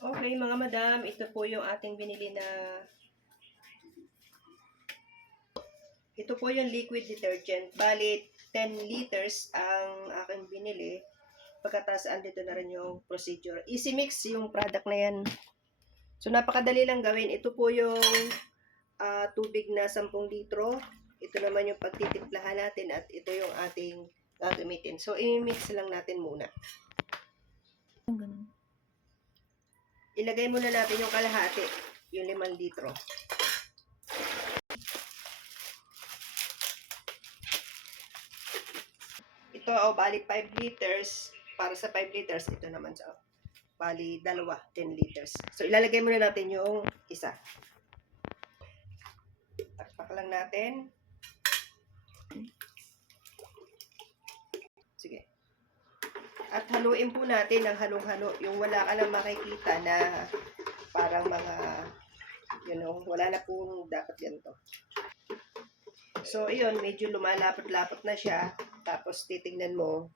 Okay, mga madam, ito po yung ating binili na ito po yung liquid detergent. Bali, 10 liters ang aking binili. Pagkatapos, andito na rin yung procedure. Easy mix yung product na yan. So, napakadali lang gawin. Ito po yung tubig na 10 litro. Ito naman yung pagtitimplahan natin at ito yung ating gagamitin. So, i-mix lang natin muna. Ilagay muna natin yung kalahati, yung 5 litro. Ito, bali 5 liters. Para sa 5 liters, ito naman sa bali 2, 10 liters. So, ilalagay muna natin yung isa. Takpak lang natin. Sige. At haluin po natin ng halong-halo. Yung wala ka lang makikita na parang mga, wala na pong dapat ganito. So, yun, medyo lumalapot-lapot na siya. Tapos, titingnan mo,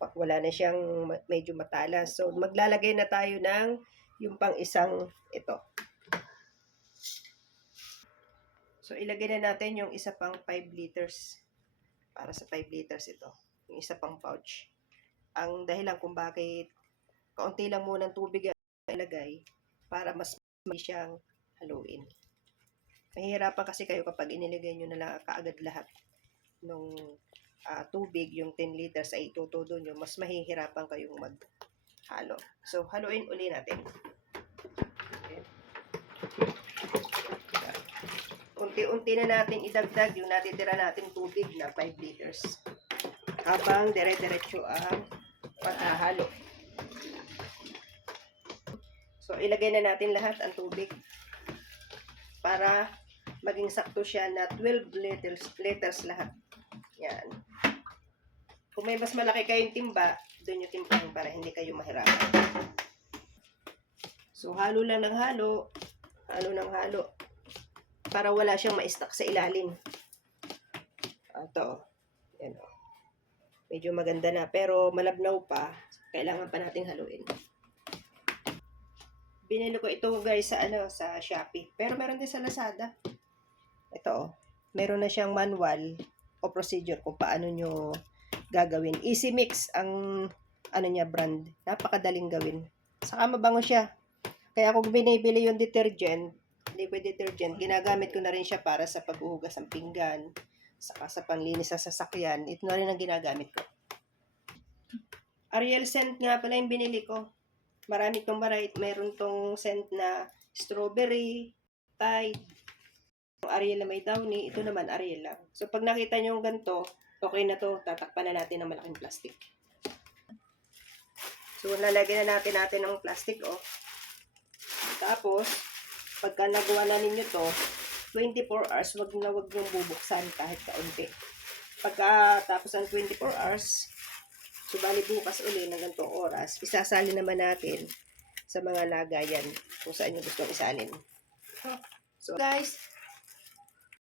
pag wala na siyang medyo matalas. So, maglalagay na tayo ng yung pang isang ito. So, ilagay na natin yung isa pang 5 liters. Para sa 5 liters ito. Yung isa pang pouch. Ang dahilan kung bakit kaunti lang muna ng tubig ang ilagay para mas may siyang haluin. Mahihirapan kasi kayo kapag inilagay nyo na lang kaagad lahat ng tubig, yung 10 liters ay itutudo nyo, mas mahihirapan kayong maghalo. So, haluin uli natin. Okay. Unti-unti na natin idagdag yung natitira natin tubig na 5 liters. Habang dire-diretso ang paghahalo. So, ilagay na natin lahat ang tubig para maging sakto siya na 12 liters lahat. Yan. Kung may mas malaki kayong timba, doon yung timbang para hindi kayo mahirapan. So, halo lang ng halo. Halo ng halo. Para wala siyang ma-stuck sa ilalim. Ito. Yan o. Medyo maganda na. Pero malabnaw pa. Kailangan pa nating haluin. Binili ko ito guys sa Shopee. Pero meron din sa Lazada. Ito o. Meron na siyang manual o procedure kung paano nyo gagawin. Easy Mix ang niya brand. Napakadaling gawin. Saka mabango siya. Kaya kung binibili yung detergent, liquid detergent, ginagamit ko na rin siya para sa paghuhugas ng pinggan, saka sa panlinis sa sasakyan. Ito na rin ang ginagamit ko. Ariel scent nga pala yung binili ko. Marami tong variety. Meron tong scent na strawberry, Tide, Ariel na may downy. Ito naman Ariel lang. So pag nakita nyo yung ganito, okay na to. Tatakpan na natin ng malaking plastic. So lalagyan na natin ng plastic Tapos, pagka nagawa na ninyo to, 24 hours, wag nyung bubuksan kahit kaunti. Pagka tapos ng 24 hours, subali bukas uli ng ganitong oras, isasali naman natin sa mga lagayan kung saan nyo gusto isalin. So guys,